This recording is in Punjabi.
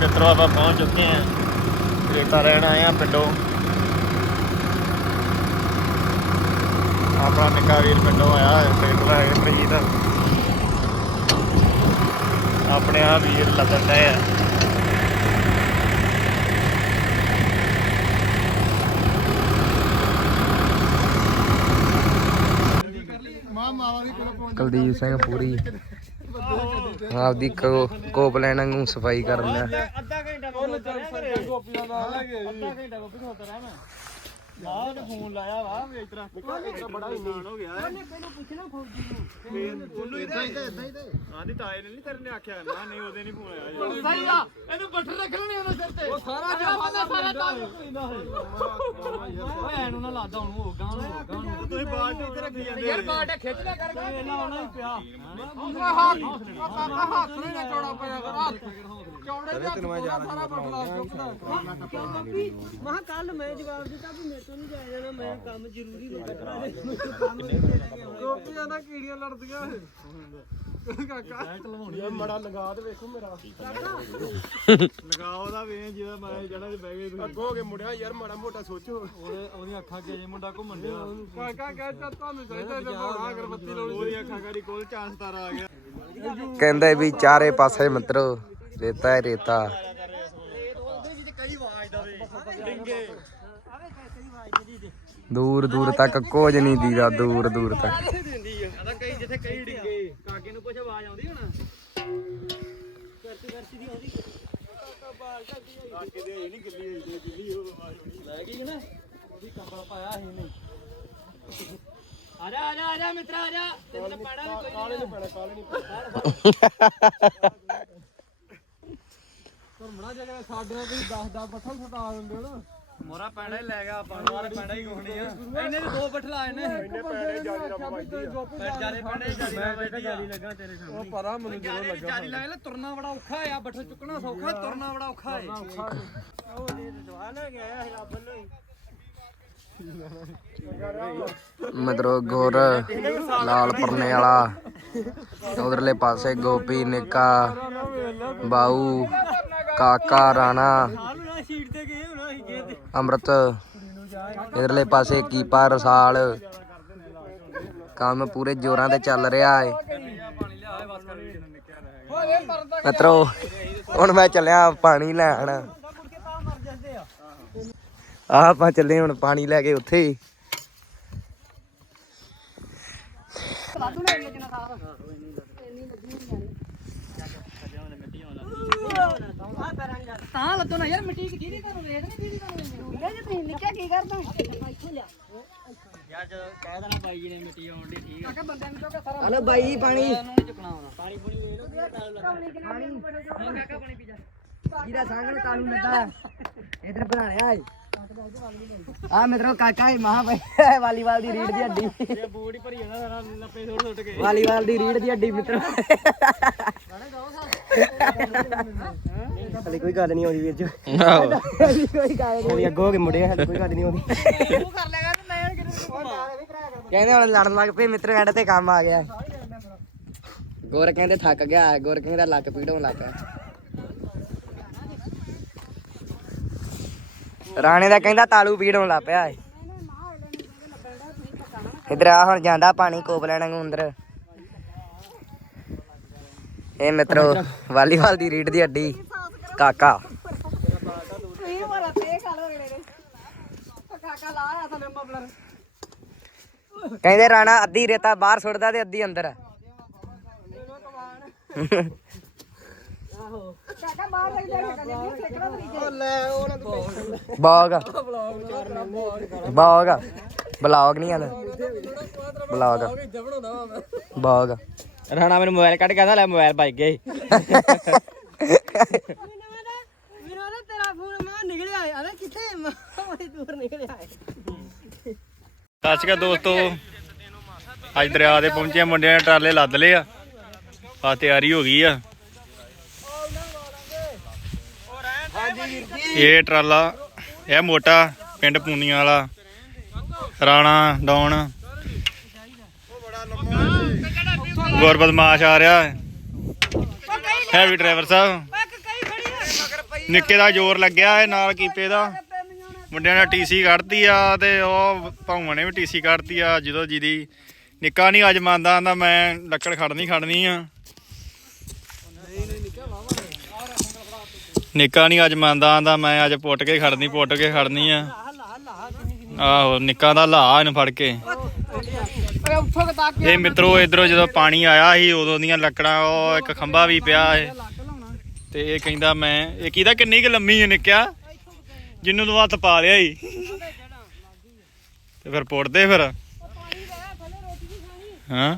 ਮਿੱਤਰੋ ਆਪਾਂ ਪਹੁੰਚ ਚੁੱਕੇ ਆਂ ਰੇਤਾ ਰਹਿਣ ਆਏ ਆ ਪਿੰਡੋਂ। ਆਪਣਾ ਨਿੱਕਾ ਵੀਰ ਪਿੰਡੋਂ ਆਇਆ ਹੈ ਟ੍ਰੇਲਰ ਹੈ ਪ੍ਰੀਤ। ਆਪਣੇ ਆ ਵੀਰ ਲੱਗਣ ਡਏ ਆ। ਕੁਲਦੀਪ ਸਿੰਘ ਪੂਰੀ। ਆਪਦੀ ਕੋਪ ਲੈਣ ਨੂੰ ਸਫ਼ਾਈ ਕਰਨ। ਲਿਆ ਅੱਧਾ ਘੰਟਾ ਕੋਲ ਦਾ ਅੱਧਾ ਘੰਟਾ ਗੋਪੀ ਖੋਤਾ ਰਹਿ ਆਹ ਤੇ ਫੋਨ ਲਾਇਆ ਵਾ ਵੀ ਇਤਰਾ ਬੜਾ ਇਨਾਨ ਹੋ ਗਿਆ। ਉਹਨੇ ਪਹਿਲਾਂ ਪੁੱਛਣਾ ਫੌਜੀ ਨੂੰ? ਉਹਨੂੰ ਇਦਾਂ ਇਦਾਂ ਇਦਾਂ ਆਂਦੀ ਤਾਏ ਨੇ ਨਹੀਂ ਤੇਰੇ ਨੇ ਆਖਿਆ ਨਾ ਨਹੀਂ ਉਹਦੇ ਨਹੀਂ ਫੋਨ ਆਇਆ। ਸਹੀ ਆ ਇਹਨੂੰ ਬੱਠਰ ਰੱਖਣਾ ਨਹੀਂ ਉਹਦੇ ਸਿਰ ਤੇ। ਉਹ ਸਾਰਾ ਬੰਦਾ ਸਾਰਾ ਤਾਂ ਪੈਂਦਾ ਓਏ ਐਨੂੰ ਨਾ ਲਾਦਾ ਉਹਨੂੰ ਹੋ ਗਾਂ ਨੂੰ ਗਾਂ ਨੂੰ। ਤੁਸੀਂ ਬਾਲਟੀ ਇੱਥੇ ਰੱਖੀ ਜਾਂਦੇ ਯਾਰ ਬਾਲਟੀ ਖਿੱਚ ਲਿਆ ਕਰ ਇਹਨਾਂ ਉਹਨਾਂ ਹੀ ਪਿਆ। ਹੱਥ ਹੱਥ ਨਹੀਂ ਨਾ ਚੌੜਾ ਪਿਆ ਕਰ ਹੱਥ। ਚੌੜੇ ਜਿਹਾ ਤੈਨੂੰ ਮੈਂ ਸਾਰਾ ਬਟਲਾ ਮਹਾ ਕੱਲ ਮੈਂ ਜਵਾਬ ਦਿੱਤਾ ਵੀ ਮੇਰੇ ਤੋਂ ਨਹੀਂ ਜਾਇਆ ਜਾਣਾ ਮੈਂ ਕੰਮ ਜ਼ਰੂਰੀ ਹੁੰਦਾ ਗੋਪੀਆਂ ਨਾਲ ਕੀੜੀਆਂ ਲੜਦੀਆਂ ਕਾਕਾ। ਯਾਰ ਮੜਾ ਲਗਾ ਤੇ ਵੇਖੋ ਮੇਰਾ। ਲਗਾਓ ਦਾ ਵੇ ਜਿਹਦਾ ਮੈਂ ਜਣਾ ਤੇ ਬਹਿ ਗਏ ਤੁਸੀਂ ਅੱਗੋਂ ਹੋ ਕੇ ਮੁੜਿਆ ਯਾਰ ਮਾੜਾ ਮੋਟਾ ਸੋਚੋ। ਉਹਦੇ ਉਹਦੀਆਂ ਅੱਖਾਂ ਕੇ ਜੇ ਮੁੰਡਾ ਘੁੰਮਣ ਡਿਆ। ਕਾਕਾ ਕਹਿ ਚਾ ਤੁਹਾਨੂੰ ਚਾਹੀਦਾ ਜੇ ਬਣਾ ਅਗਰਬੱਤੀ ਲਾਉਣੀ ਉਹਦੀਆਂ ਅੱਖਾਂ ਗਾੜੀ ਕੋਲ ਚਾਂਸ ਤਾਰਾ ਆ ਗਿਆ। ਕਹਿੰਦੇ ਵੀ ਚਾਰੇ ਪਾਸੇ ਮਿੱਤਰੋ। ਰੇਤਾ ਹੈ ਰੇਤਾ। ਦੂਰ ਦੂਰ ਤੱਕ ਕੁਝ ਨਹੀਂ ਦੀਦਾ ਦੂਰ ਦੂਰ ਤੱਕ। ਕਈ ਜਿੱਥੇ ਕਈ ਡਿੰਗੇ ਕਾਕੇ ਨੂੰ ਕੁਛ ਆਵਾਜ਼ ਆਉਂਦੀ ਹੁਣ ਕਾਕੇ ਦੇ ਹੋਈ ਨਹੀਂ ਗਿੱਲੀ ਹੋਈ ਤੇ ਗਿੱਲੀ ਹੋ ਆਵਾਜ਼ ਹੋਣੀ ਲੈ ਗਈ ਨਾ ਉਹਦੀ ਕੰਬਲ ਪਾਇਆ ਸੀ ਨੇ ਆ ਜਾ ਆ ਜਾ ਆ ਜਾ ਮਿੱਤਰਾ ਆ ਜਾ। ਤੈਨੂੰ ਪਾੜਾ ਵੀ ਕੋਈ ਕਾਲੇ ਨਹੀਂ ਪੈਣਾ ਕਾਲੇ ਨਹੀਂ ਪੈਣਾ ਧਰਮਣਾ ਜਗ੍ਹਾ ਸਾਡੇ ਨਾਲ ਤੁਸੀਂ 10 10 ਬੱਠਲ ਸਟਾ ਦਿੰਦੇ ਹੋ ਨਾ ਮੋਰਾ ਪੈਣਾ ਹੀ ਲੈ ਗਿਆ ਆਪਾਂ ਨੂੰ ਵਾਲੇ ਪੈਣਾ ਹੀ ਕੋਹਣੀ ਆ। ਇਹਨੇ ਤੇ ਦੋ ਬੱਠਲ ਆਏ ਨੇ। ਇਹਨੇ ਪੈਣੇ ਜਾਲੀ ਰੱਬ ਵੱਜਦੀ ਆ। ਜਾਲੇ ਪੈਣੇ ਜਾਲੀ ਰੱਬ ਵੱਜਦੀ ਜਾਲੀ ਲੱਗਾ ਤੇਰੇ ਸਾਹਮਣੇ। ਉਹ ਪਰਾ ਮੈਨੂੰ ਜਦੋਂ ਲੱਗਾ ਜਾਲੀ ਲੱਗਾ ਤੁਰਨਾ ਬੜਾ ਔਖਾ ਆ ਬੱਠਲ ਚੁੱਕਣਾ ਸੌਖਾ ਤੁਰਨਾ ਬੜਾ ਔਖਾ ਹੈ ਉਹ ਜੀ ਜਵਾਨ ਹੋ ਗਿਆ ਹੈ ਰੱਬ ਨੂੰ ਮਿੱਤਰੋ ਗੁਰ ਲਾਲ ਪਰਨੇ ਵਾਲਾ। ਉਧਰਲੇ ਪਾਸੇ ਗੋਪੀ ਨਿੱਕਾ ਬਾਊ। ਕਾਕਾ, ਰਾਣਾ। ਨਾ ਸ਼ੀਟ ਅੰਮ੍ਰਿਤ। ਇਧਰਲੇ ਪਾਸੇ ਕੀਪਾ, ਰਸਾਲ। ਕੰਮ ਪੂਰੇ ਜ਼ੋਰਾਂ ਤੇ ਚੱਲ ਰਿਹਾ ਏ। ਮਿੱਤਰੋ, ਹੁਣ ਮੈਂ ਚੱਲਿਆ ਪਾਣੀ ਲੈਣ। ਆ ਆਪਾਂ ਚੱਲੇ ਹੁਣ ਪਾਣੀ ਲੈ ਕੇ ਉੱਥੇ ਹੀ। ਤਾਂ ਲੱਦੋ ਨਾ ਯਾਰ ਮਿੱਟੀ ਚ ਕਿਹਦੀ ਤੁਹਾਨੂੰ ਵੇਚ ਨਹੀਂ ਕਿਹਦੀ ਤੁਹਾਨੂੰ ਵੇਚ ਜੇ ਤੁਸੀਂ ਨਿੱਕਿਆ ਕੀ ਕਰਦਾ? ਇੱਥੋਂ ਲਿਆ। ਯਾਰ ਜਦੋਂ ਕਹਿ ਦੇਣਾ ਬਾਈ ਜੀ ਨੇ ਮਿੱਟੀ ਆਉਣ ਦੀ ਠੀਕ ਕਾਕਾ ਬੰਦਿਆਂ ਨੂੰ ਚੋਕੇ ਸਾਰਾ ਹਲੋ ਬਾਈ ਪਾਣੀ। ਉਹਨੂੰ ਨਹੀਂ ਚੁੱਕਣਾ ਆਉਣਾ ਪਾਣੀ ਪੂਣੀ ਵੇਖ ਲਓ ਕਾਕਾ ਪਾਣੀ ਪੀ ਜਾ। ਕੀਰਾ ਸੰਗ ਨੂੰ ਕਾਲੂ ਲੱਗਾ ਇਧਰ ਬਣਾਇਆ ਏ। ਆ ਮਿੱਤਰੋ ਕਾਕਾ ਹੀ ਮਹਾ ਵਾਲੀਬਾਲ ਦੀ ਰੀੜ ਦੀ ਹੱਡੀ। ਇਹ ਬੂਟ ਹੀ ਭਰੀ ਜਾਣਾ ਸਾਰਾ ਲੱਪੇ ਸੁੱਟ ਸੁੱਟ ਕੇ ਵਾਲੀਬਾਲ ਦੀ ਰੀੜ ਦੀ ਹੱਡੀ ਮਿੱਤਰੋ। ਹਲੇ ਕੋਈ ਗੱਲ ਨਹੀਂ ਆਉਂਦੀ ਵੀਰ ਜੀ। ਹਲੇ ਕੋਈ ਗੱਲ ਨਹੀਂ ਅੱਗੋਂ ਹੋ ਕੇ ਮੁੜੇ ਹਲੇ ਕੋਈ ਗੱਲ ਨਹੀਂ ਆਉਂਦੀ। ਤੂੰ ਕਰ ਲੇਗਾ ਤੇ ਮੈਂ ਕਿਹਨੂੰ ਕਹਿੰਦੇ ਹੁਣ ਲੜਨ ਲੱਗ ਪਏ ਮਿੱਤਰ ਐਂਡ ਤੇ ਕੰਮ ਆ ਗਿਆ। ਗੋਰ ਕਹਿੰਦੇ ਥੱਕ ਗਿਆ ਗੋਰ ਕਹਿੰਦਾ ਲੱਕ ਪੀੜ ਹੋਣ ਲੱਗ ਪਿਆ। ਰਾਣੇ ਦਾ ਕਹਿੰਦਾ ਤਾਲੂ ਪੀੜ ਹੋਣ ਲੱਗ ਪਿਆ ਇਧਰ ਆ ਹੁਣ ਜਾਂਦਾ ਪਾਣੀ ਕੋਪ ਲੈਣਾ ਅੰਦਰ। ਇਹ ਮਿੱਤਰੋ ਵਾਲੀਬਾਲ ਦੀ ਰੀਡ ਦੀ ਹੱਡੀ। ਕਾਕਾ। ਤੇ ਮਬਲਰ ਕਹਿੰਦੇ ਰਾਣਾ ਅੱਧੀ ਰੇਤਾ ਬਾਹਰ ਸੁੱਟਦਾ ਤੇ ਅੱਧੀ ਅੰਦਰ। ਬਾਗ। ਬਾਗ ਬਲੌਗ ਨਹੀਂ ਆਂਦਾ ਬਲੌਗ ਬਾਗ। ਰਾਣਾ ਮੈਨੂੰ ਮੋਬਾਈਲ ਕੱਢ ਕੇ ਕਹਿੰਦਾ ਲੈ ਮੋਬਾਈਲ ਭੱਜ ਗਿਆ ਵੀਰੋ ਨਾ ਤੇਰਾ ਫੋਨ ਮੈਂ ਨਿਕਲਿਆ ਆ ਅਰੇ ਕਿੱਥੇ ਮੈਂ ਬੜੀ ਦੂਰ ਨਿਕਲਿਆ ਹੈ ਸਤਿ ਸ਼੍ਰੀ ਅਕਾਲ ਦੋਸਤੋ। ਅੱਜ ਦਰਿਆ ਦੇ ਪਹੁੰਚੇ ਆ, ਮੁੰਡਿਆਂ ਨੇ ਟਰਾਲੇ ਲੱਦ ਲਏ ਆ। ਆ ਤਿਆਰੀ ਹੋ ਗਈ ਆ। ਇਹ ਟਰਾਲਾ ਇਹ ਮੋਟਾ ਪਿੰਡ ਪੂਨੀਆਂ ਵਾਲਾ। ਰਾਣਾ ਡੌਣ ਗੁਰ ਬਦਮਾਸ਼ ਆ ਰਿਹਾ। ਹੈ ਹੈਵੀ ਡਰਾਈਵਰ ਸਾਹਿਬ। ਹੈ ਨਿੱਕੇ ਦਾ ਜ਼ੋਰ ਲੱਗਿਆ ਏ ਨਾਲ ਕੀਪੇ ਦਾ। ਮੁੰਡਿਆਂ ਨੇ ਟੀਸੀ ਕੱਢਤੀ ਆ ਤੇ ਉਹ ਭਾਉਆਂ ਨੇ ਵੀ ਟੀਸੀ ਕੱਢਤੀ ਆ ਜਦੋਂ ਜਿਹਦੀ ਨਿੱਕਾ ਨਹੀਂ ਅੱਜ ਮੰਨਦਾ ਆਂਦਾ ਮੈਂ ਲੱਕੜ ਖੜਨੀ ਖੜਨੀ ਆ। ਨਿੱਕਾ ਨਹੀਂ ਅੱਜ ਮੰਨਦਾ ਆਂਦਾ ਮੈਂ ਅੱਜ ਪੁੱਟ ਕੇ ਖੜਨੀ ਪੁੱਟ ਕੇ ਖੜਨੀ ਆ। ਆਹੋ ਨਿੱਕਾ ਦਾ ਲਾ ਇਹਨੂੰ ਫੜ ਕੇ। ਓਏ ਉੱਥੋਂ ਤੱਕ ਇਹ ਮਿੱਤਰੋ ਇਧਰੋਂ ਜਦੋਂ ਪਾਣੀ ਆਇਆ ਸੀ ਉਦੋਂ ਦੀਆਂ ਲੱਕੜਾਂ ਉਹ ਇੱਕ ਖੰਭਾ ਵੀ ਪਿਆ ਏ ਤੇ ਇਹ ਕਹਿੰਦਾ ਮੈਂ ਇਹ ਕਿਹਦਾ ਕਿੰਨੀ ਕੁ ਲੰਮੀ ਹੈ ਨਿੱਕਿਆ? ਜਿੰਨੂੰ ਤੂੰ ਹੱਥ ਪਾ ਲਿਆ ਈ। ਤੇ ਫਿਰ ਪੁੱਟਦੇ ਫਿਰ। ਹਾਂ?